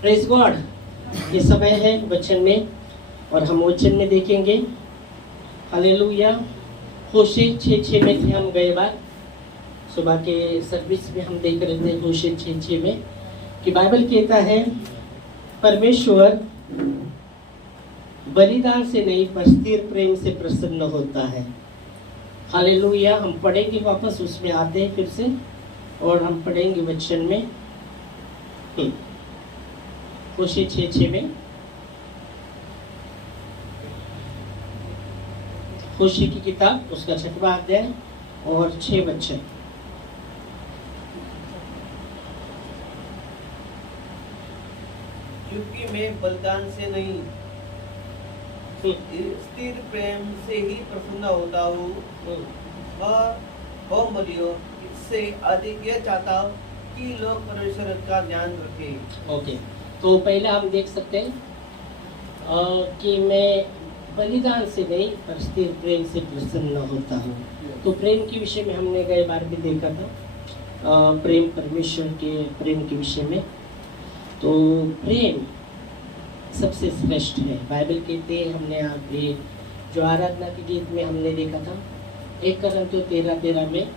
Praise God. ये समय है वचन में और हम वचन में देखेंगे। हालेलुया। होशे 6:6 में थे हम गए बार सुबह के सर्विस में, हम देख रहे थे होशे 6:6 में कि बाइबल कहता है परमेश्वर बलिदान से नहीं पर स्थिर प्रेम से प्रसन्न होता है। हालेलुया। हम पढ़ेंगे, वापस उसमें आते हैं फिर से और हम पढ़ेंगे वचन में होशे 6:6 में। होशे की किताब उसका 6वां अध्याय और 6 वचन। क्योंकि मैं बलिदान से नहीं स्थिर प्रेम से ही प्रसन्न होता हूँ और बहुमूल्य इससे अधिक यह चाहता हूँ कि लोग परमेश्वर का ध्यान रखें। ओके, तो पहले हम देख सकते हैं कि मैं बलिदान से नहीं पर स्थिर प्रेम से प्रसन्न होता हूँ। तो प्रेम के विषय में हमने गए बार भी देखा था, प्रेम परमेश्वर के प्रेम के विषय में। तो प्रेम सबसे श्रेष्ठ है। बाइबल कहते हैं, हमने आप ये जो आराधना के गीत में हमने देखा था 1 Corinthians 13:13 में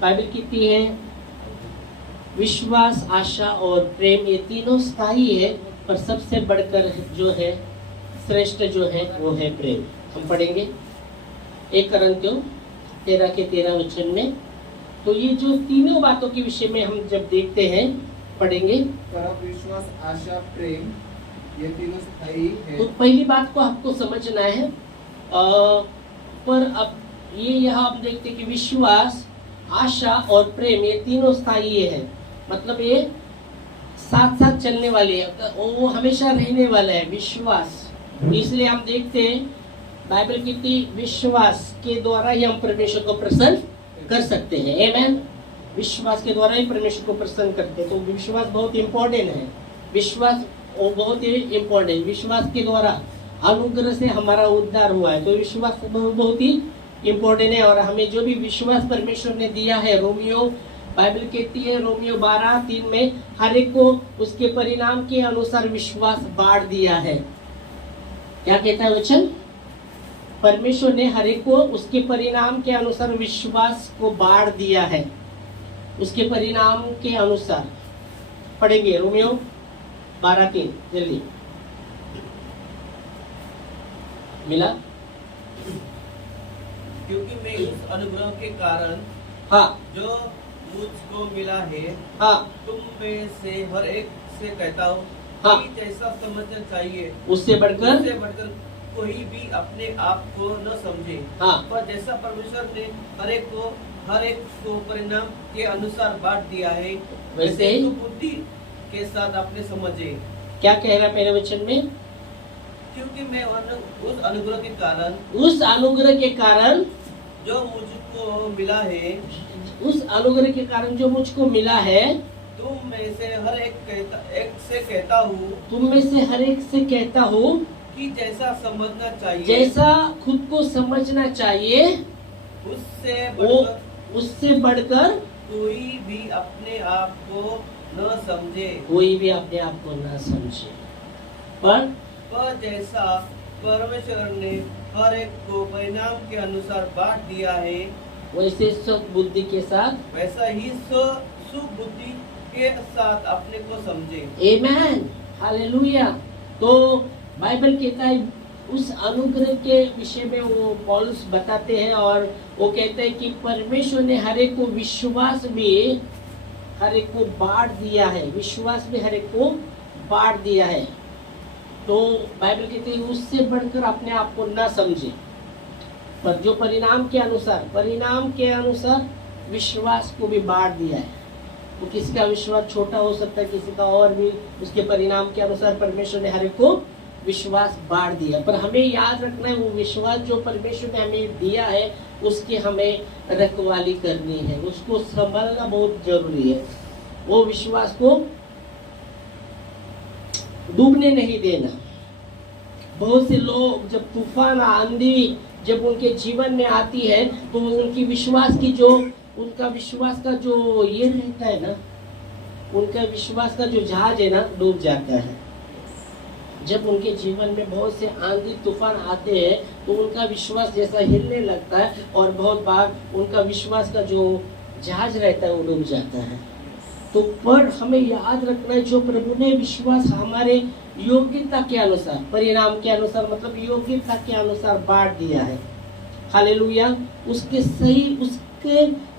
बाइबल कहती है विश्वास, आशा और प्रेम ये तीनों स्थायी है पर सबसे बढ़कर जो है श्रेष्ठ जो है वो है प्रेम। हम पढ़ेंगे 1 Corinthians 13 वचन में। तो ये जो तीनों बातों के विषय में हम जब देखते हैं पढ़ेंगे, विश्वास, आशा, प्रेम ये तीनों स्थायी है। तो पहली बात को आपको समझना है। पर अब ये यहाँ हम देखते कि विश्वास, आशा और प्रेम ये तीनों स्थायी है, मतलब ये साथ साथ चलने वाले है, वो हमेशा रहने वाला है विश्वास। इसलिए हम देखते हैं बाइबल कहती विश्वास के द्वारा ही हम परमेश्वर को प्रसन्न कर सकते हैं। आमेन। विश्वास के द्वारा ही परमेश्वर को प्रसन्न करते हैं। तो विश्वास बहुत इंपॉर्टेंट है। विश्वास वो बहुत ही इम्पोर्टेंट। विश्वास के द्वारा अनुग्रह से हमारा उद्धार हुआ है, तो विश्वास बहुत ही इम्पोर्टेंट है। और हमें जो भी विश्वास परमेश्वर ने दिया है, रोमियो बाइबल कहती है रोमियो 12:3 में हर एक को उसके परिणाम के अनुसार विश्वास बांट दिया है। क्या कहता है वचन? परमेश्वर ने हर एक को उसके परिणाम के अनुसार विश्वास को बांट दिया है, उसके परिणाम के अनुसार। पढ़ेंगे रोमियो 12:3 जल्दी। मिला? क्योंकि मैं उस अनुग्रह के कारण हाँ जो मुझको मिला है हाँ तुम में से हर एक से कहता हूँ हाँ। कि जैसा समझना चाहिए उससे बढ़कर कोई भी अपने आप को न समझे। हाँ। पर जैसा परमेश्वर ने हर एक को परिणाम के अनुसार बांट दिया है वैसे ही तो बुद्धि के साथ अपने समझे। क्या कह रहा है पहले वचन में? क्योंकि मैं उस अनुग्रह के कारण जो मुझको मिला है, उस अनुग्रह के कारण जो मुझको मिला है, तुम में से हर एक से कहता हूँ, तुम में से हर एक से कहता हूँ कि जैसा समझना चाहिए, जैसा खुद को समझना चाहिए उससे बढ़कर कोई भी अपने आप को न समझे। कोई भी अपने आप को न समझे। पर जैसा परमेश्वर ने हर एक को परिणाम के अनुसार बांट दिया है, वैसे सब बुद्धि के साथ, वैसा ही सुबुद्धि के साथ अपने को समझे। आमेन। हालेलुया। तो बाइबल कहता है उस अनुग्रह के विषय में वो पौलुस बताते हैं और वो कहते हैं कि परमेश्वर ने हर एक को विश्वास में हर एक को बांट दिया है, विश्वास में हर एक को बांट दिया है। तो बाइबल कहते हैं उससे बढ़कर अपने आप को ना समझे, पर जो परिणाम के अनुसार विश्वास को भी बांट दिया है। तो किसी का विश्वास छोटा हो सकता है, किसी का और भी उसके परिणाम के अनुसार परमेश्वर ने हर एक को विश्वास बांट दिया। पर हमें याद रखना है वो विश्वास जो परमेश्वर ने हमें दिया है उसकी हमें रखवाली करनी है, उसको संभालना बहुत जरूरी है। वो विश्वास को डूबने नहीं देना। बहुत से लोग जब तूफान, आंधी जब उनके जीवन में आती है तो उनका विश्वास का जो ये रहता है ना, उनका विश्वास का जो जहाज है ना डूब जाता है। जब उनके जीवन में बहुत से आंधी तूफान आते हैं तो उनका विश्वास जैसा हिलने लगता है और बहुत बार उनका विश्वास का जो जहाज रहता है वो डूब जाता है। तो पर हमें याद रखना है, जो प्रभु ने विश्वास हमारे योग्यता के अनुसार, परिणाम के अनुसार, मतलब योग्यता के अनुसार बांट दिया है। हालेलुया। उसके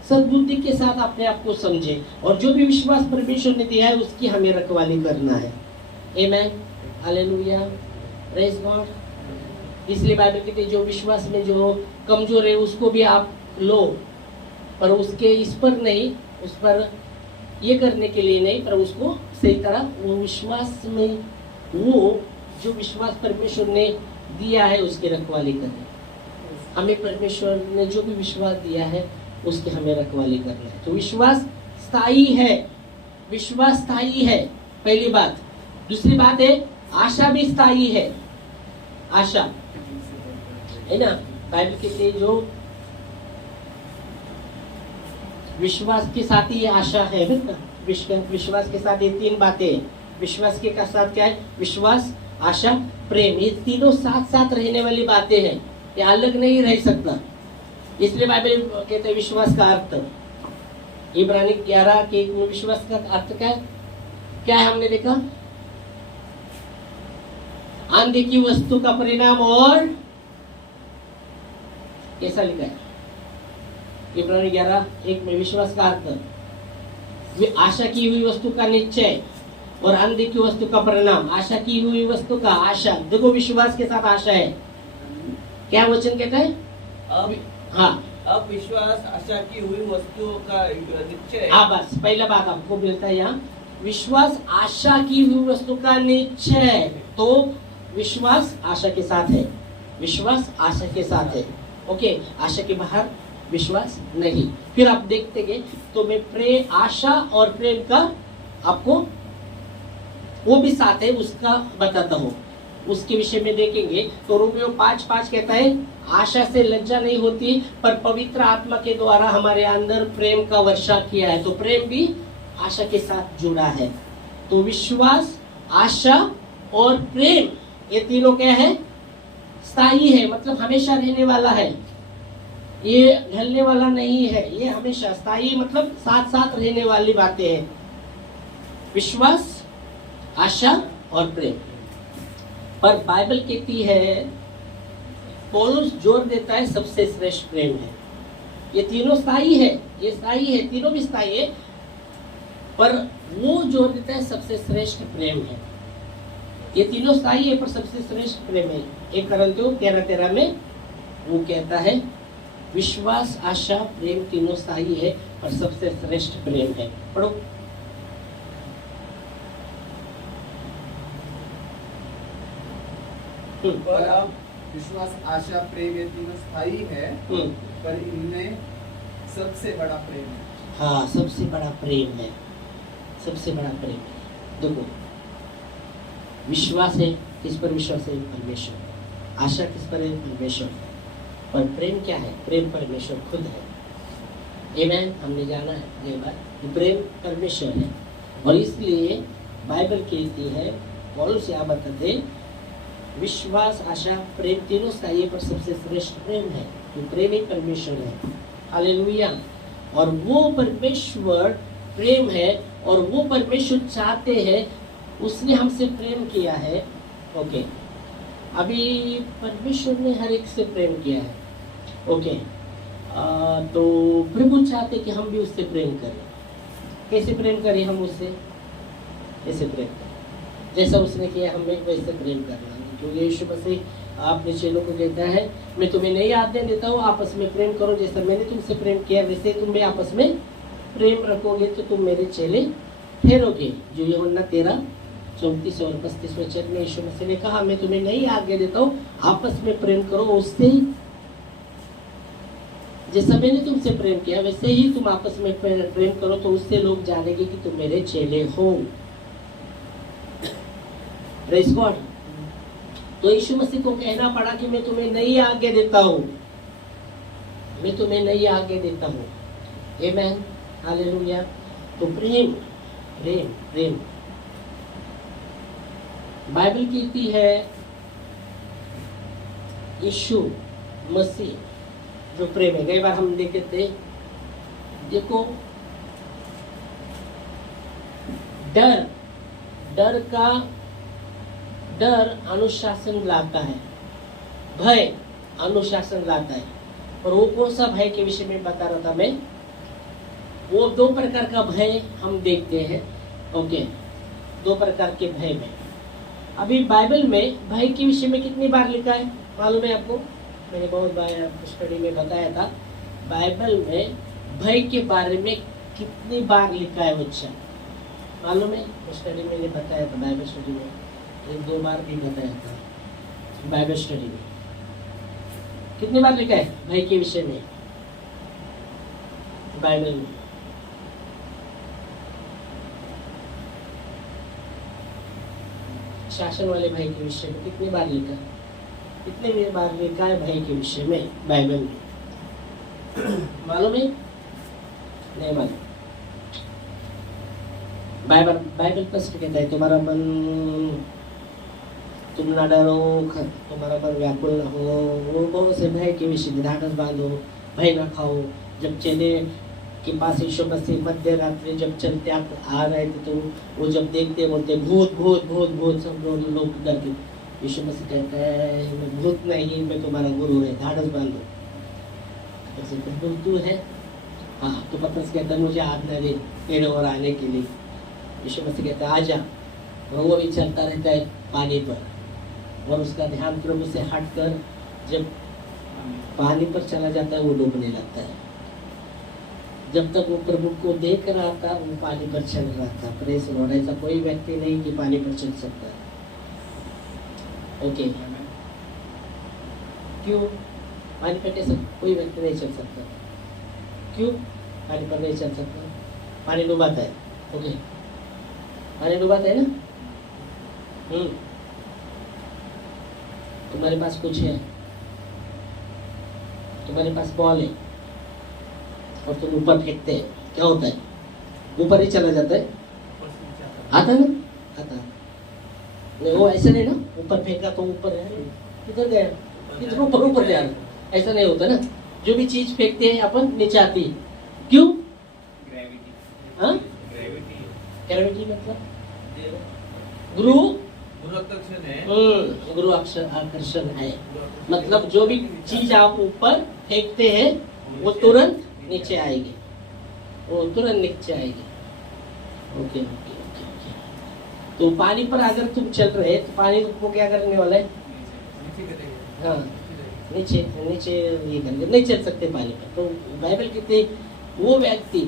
सद्बुद्धि के साथ अपने आप को समझे और जो भी विश्वास परमेश्वर ने दिया है उसकी हमें रखवाली करना है। आमेन। हालेलुया। Praise God. इसलिए बाइबल कहती है जो विश्वास में जो कमजोर है उसको भी आप लो, पर उसके इस पर नहीं, उस पर ये करने के लिए नहीं, पर उसको सही तरह वो विश्वास में वो जो विश्वास परमेश्वर ने दिया है उसकी रखवाली करें। हमें परमेश्वर ने जो भी विश्वास दिया है उसकी हमें रखवाली करना है। तो विश्वास स्थायी है, विश्वास स्थायी है, पहली बात। दूसरी बात है आशा भी स्थायी है। आशा है ना, बाइबल कहती है जो विश्वास के साथ ही आशा है ना। विश्वास के साथ ये तीन बातें, विश्वास के साथ क्या है? विश्वास, आशा, प्रेम। ये तीनों साथ साथ रहने वाली बातें हैं, ये अलग नहीं रह सकता। इसलिए बाइबल कहते हैं विश्वास का अर्थ इब्रानी 11 के 1 में विश्वास का अर्थ क्या है? क्या है हमने देखा? अनदेखी वस्तु का परिणाम और कैसा लिखा है इब्रानी 11:1 में? विश्वास का अर्थ आशा की हुई वस्तु का निश्चय और अनदेखी वस्तु का परिणाम। आशा की हुई वस्तु का आशा, देखो विश्वास के साथ आशा है। क्या वचन कहता है? हाँ, अब विश्वास आशा की हुई वस्तुओं का निश्चय। हाँ, बस पहला बात आपको मिलता है यहाँ, विश्वास आशा की हुई वस्तु का निश्चय। तो विश्वास आशा के साथ है, विश्वास आशा के साथ है। ओके, आशा के बाहर विश्वास नहीं। फिर आप देखते गए तो मैं प्रेम, आशा और प्रेम का आपको वो भी साथ है उसका बताता हूँ, उसके विषय में देखेंगे। तो रोमियो 5:5 कहता है आशा से लज्जा नहीं होती, पर पवित्र आत्मा के द्वारा हमारे अंदर प्रेम का वर्षा किया है। तो प्रेम भी आशा के साथ जुड़ा है। तो विश्वास, आशा और प्रेम, ये तीनों क्या है? स्थायी है, मतलब हमेशा रहने वाला है, ये ढलने वाला नहीं है, ये हमेशा स्थायी, मतलब साथ साथ रहने वाली बातें हैं। विश्वास, आशा और प्रेम। पर बाइबल कहती है, पौलुस जोर देता है सबसे श्रेष्ठ प्रेम है। ये तीनों स्थायी है, ये स्थायी है, तीनों भी स्थायी है, पर वो जोर देता है सबसे श्रेष्ठ प्रेम है। ये तीनों स्थायी है पर सबसे श्रेष्ठ प्रेम है। 1 कोरिन्थियों 13:13 में वो कहता है विश्वास, आशा, प्रेम तीनों स्थायी है पर सबसे श्रेष्ठ प्रेम है। पढ़ो। पर अब विश्वास, आशा, प्रेम ये तीनों स्थायी है, पर इनमें सबसे बड़ा प्रेम है। हाँ, सबसे बड़ा प्रेम है, सबसे बड़ा प्रेम है। देखो, विश्वास है, किस पर विश्वास है? परमेश्वर। आशा किस पर है? परमेश्वर। और प्रेम क्या है? प्रेम परमेश्वर खुद है। आमेन। हमने जाना है अगली बार, प्रेम परमेश्वर है। और इसलिए बाइबल कहती है, पौलुस यहाँ बताते, विश्वास, आशा, प्रेम तीनों स्थायी पर सबसे श्रेष्ठ प्रेम है। तो प्रेम ही परमेश्वर है। हालेलुया। और वो परमेश्वर प्रेम है और वो परमेश्वर चाहते हैं, उसने हमसे प्रेम किया है। ओके, अभी परमेश्वर ने हर एक से प्रेम किया है। ओके, तो प्रभु चाहते कि हम भी उससे प्रेम करें। कैसे प्रेम करें हम उससे? कैसे प्रेम करें? जैसा उसने किया हमें वैसे प्रेम करना। क्योंकि यीशु मसीह अपने चेलों को कहता है, मैं तुम्हें नई आज्ञा देता हूँ, आपस में प्रेम करो, जैसा मैंने तुमसे प्रेम किया वैसे तुम भी आपस में प्रेम रखोगे तो तुम मेरे चेले ठहरोगे। जो यूहन्ना 13:34 और 35 वचन में यीशु मसीह ने कहा, मैं तुम्हें नई आज्ञा देता हूँ, आपस में प्रेम करो, उससे ही जैसा मैंने तुमसे प्रेम किया वैसे ही तुम आपस में प्रेम करो, तो उससे लोग जानेंगे कि तुम मेरे चेले हो। Praise God. तो यीशु मसीह को कहना पड़ा कि मैं तुम्हें नई आज्ञा देता हूँ, मैं तुम्हें नई आज्ञा देता हूँ। आमेन। हालेलुया। तो प्रेम प्रेम प्रेम बाइबल कहती है यीशु मसीह जो प्रेम है। कई बार हम देखते थे, देखो डर अनुशासन लाता है, भय अनुशासन लाता है। और वो कौन सा भय के विषय में बता रहा था मैं, वो 2 प्रकार का भय हम देखते हैं। ओके, 2 प्रकार के भय में अभी बाइबल में भय के विषय में कितनी बार लिखा है मालूम है आपको? मैंने बहुत बार स्टडी में बताया था, बाइबल में भय के बारे में कितनी बार लिखा है वचन मालूम है? स्टडी में मैंने बताया था, बाइबल स्टडी में 1-2 बार भी बताया था। बाइबल स्टडी में कितनी बार लिखा है भय के विषय में बाइबल में? शासन वाले भय के विषय में कितनी बार लिखा है? कितने बार लिखा है भय के विषय में बाइबल में? मालूम है? नहीं मालूम। बाइबल स्पष्ट कहता है तुम्हारा मन, तुम ना डरो, तुम्हारा मन व्याकुल न हो। वो बहुत से भय के विषय में, ढाढ़स बांधो, भय ना खाओ। जब चले के पास यीशु मसीह मध्य रात्रि जब चलते आ रहे थे, तो वो जब देखते बोलते भूत भूत भूत भूत, सब लोग डर के। यीशु मसीह कहता है मैं भूत नहीं, मैं तुम्हारा गुरु है, ढाढ़स बांधो। तो तू है, हाँ। तो पतरस कहता है मुझे आज्ञा दे तेरे और आने के लिए। यीशु मसीह कहता है आजा। वो भी चलता रहता है पानी पर, और उसका ध्यान प्रभु से हटकर जब पानी पर चला जाता है वो डूबने लगता है। जब तक वो प्रभु को देख रहा था वो पानी पर चल रहा था। प्रेस लॉर्ड, ऐसा कोई व्यक्ति नहीं कि पानी पर चल सकता है। ओके, क्यों पानी पर कैसे कोई व्यक्ति नहीं चल सकता? क्यों पानी पर नहीं चल सकता? पानी डुबाता है। ओके, पानी डुबाता है ना। तुम्हारे पास कुछ है, तुम्हारे पास बॉल है और तुम ऊपर फेंकते हैं, क्या होता है? ऊपर ही चला जाता है। आता है ना? आता है नहीं, वो ऐसा नहीं ना, ऊपर फेंका तो ऊपर है, किधर गया? किधर ऊपर गया? ऐसा नहीं होता ना। जो भी चीज फेंकते हैं अपन नीचे आती है। क्यों? ग्रेविटी। हाँ, ग्रेविटी मतलब गुरुत्वाकर्षण है। गुरु आकर्षण है। मतलब जो भी चीज आप ऊपर फेंकते हैं वो तुरंत नीचे आएगी, वो तुरंत नीचे आएगी। Okay okay okay okay. तो पानी पर अगर तुम चल रहे तो पानी को क्या करने वाला है? हाँ, नीचे नीचे ये करेंगे, नहीं चल सकते पानी पर। तो बाइबल कहते वो व्यक्ति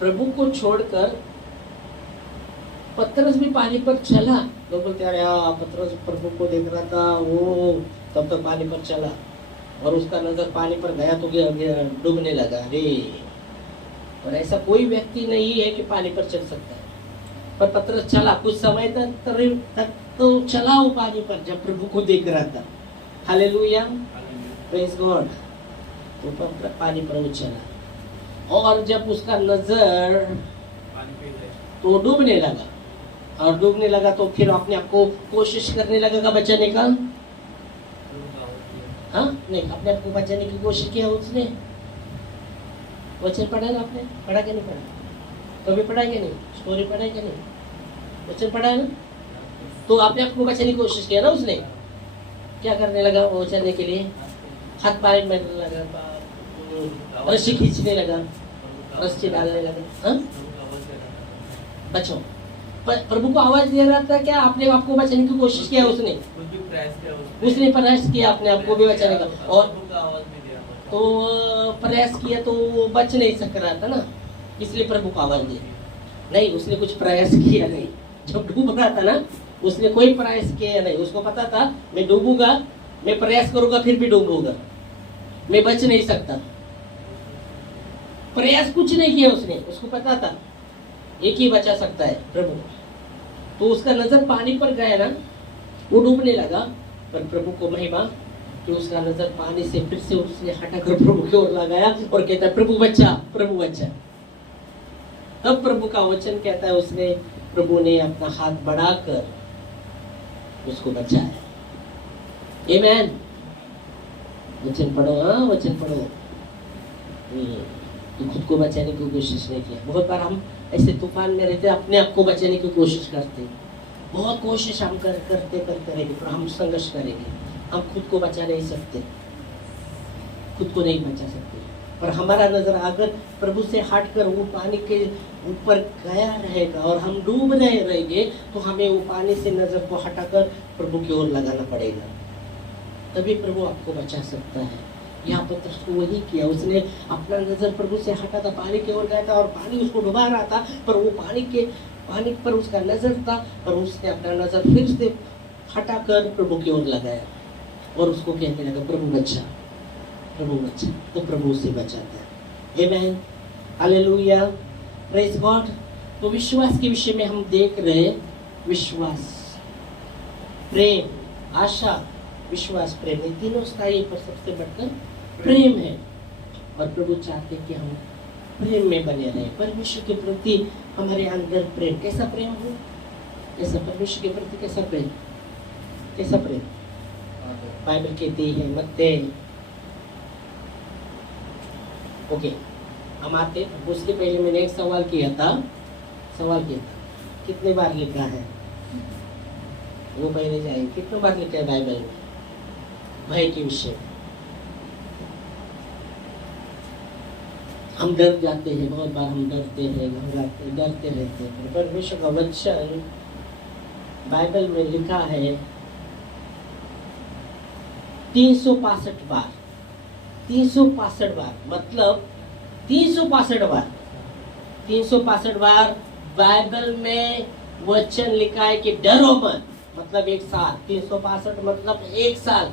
प्रभु को छोड़कर, पतरस भी पानी पर चला। लोग बोलते अरे पतरस प्रभु को देख रहा था, वो तब तक पानी पर चला और उसका नजर पानी पर गया तो डूबने लगा। अरे, और ऐसा कोई व्यक्ति नहीं है कि पानी पर चल सकता है। पर पतरस चला कुछ समय तक तो चला वो पानी पर, जब प्रभु को देख रहा था। Hallelujah, praise God. तो पानी पर वो चला, और जब उसका नजर तो डूबने लगा, और डूबने लगा तो फिर अपने आप को कोशिश करने लगेगा बचाने का। हाँ, नहीं, अपने आप को बचाने की कोशिश किया उसने। वचन पढ़ा ना आपने? पढ़ा क्या नहीं पढ़ा? कभी पढ़ा क्या नहीं? स्टोरी पढ़ा क्या नहीं? वचन पढ़ा है ना? तो अपने आप को बचाने की कोशिश किया ना उसने। क्या करने लगा वो बचाने के लिए? हाथ पानी में लगा, रस्सी खींचने लगा, रस्सी डालने लगा। हाँ, बचो। प्रभु को आवाज दे रहा था क्या? अपने आप को बचाने की कोशिश किया उसने। उसने प्रयास किया अपने आप को भी बचाने का, और तो प्रयास किया तो वो बच नहीं सक रहा था ना, इसलिए प्रभु को आवाज दी। नहीं, उसने कुछ प्रयास किया नहीं। जब डूब रहा था ना, उसने कोई प्रयास किया नहीं। उसको पता था मैं डूबूंगा, मैं प्रयास करूंगा फिर भी डूबूंगा, मैं बच नहीं सकता। प्रयास कुछ नहीं किया उसने। उसको पता था एक ही बचा सकता है, प्रभु। तो उसका नजर पानी पर गया ना, वो डूबने लगा। पर प्रभु को महिमा कि उसका नजर पानी से फिर से उसने हटाकर प्रभु की ओर लगाया और कहता प्रभु बच्चा, प्रभु बच्चा। तब प्रभु का वचन कहता है उसने प्रभु ने अपना हाथ बढ़ाकर उसको बचाया। आमेन। वचन पढ़ो, हाँ वचन पढ़ो। तो खुद को बचाने की कोशिश नहीं किया। बहुत बार हम ऐसे तूफान में रहते अपने आप को बचाने की कोशिश करते हैं। बहुत कोशिश हम करते रहेंगे, पर हम संघर्ष करेंगे। हम खुद को बचा नहीं सकते, खुद को नहीं बचा सकते। पर हमारा नजर अगर प्रभु से हटकर वो पानी के ऊपर गया रहेगा और हम डूब रहे रहेंगे, तो हमें वो पानी से नजर को हटाकर प्रभु की ओर लगाना पड़ेगा, तभी प्रभु आपको बचा सकता है। यहाँ पतरस को वही किया, उसने अपना नजर प्रभु से हटा था, पानी की ओर गया था और पानी उसको डुबा रहा था, पर वो पानी पर उसका नजर था, पर उसने अपना नजर फिर से हटाकर प्रभु की ओर लगाया और उसको कहने लगा प्रभु बचा, प्रभु बचा। तो प्रभु उसे बचाता है। आमेन, हालेलुया, प्रेज गॉड। तो विश्वास के विषय में हम देख रहे हैं, विश्वास, प्रेम, आशा, विश्वास, प्रेम, ये तीनों स्थायी, पर सबसे बढ़कर प्रेम है। और प्रभु चाहते हैं कि हम प्रेम में बने रहें, परमेश्वर के प्रति हमारे अंदर प्रेम। कैसा प्रेम हो? कैसा परमेश्वर के प्रति कैसा प्रेम? कैसा प्रेम? बाइबल कहती है मत्ते, ओके हम आते, उसके पहले मैंने एक सवाल किया था, कितने बार लिखा है वो पहले जाए, कितने बार लिखा है बाइबल में भय के विषय? हम डर जाते हैं, बहुत बार हम डरते हैं, घबराते, डरते रहते हैं। परमेश्वर का वचन बाइबल में लिखा है 365 बार, 365 बार, मतलब 365 बार बाइबल में वचन लिखा है कि डरो मत, मतलब एक साल। 365 मतलब एक साल,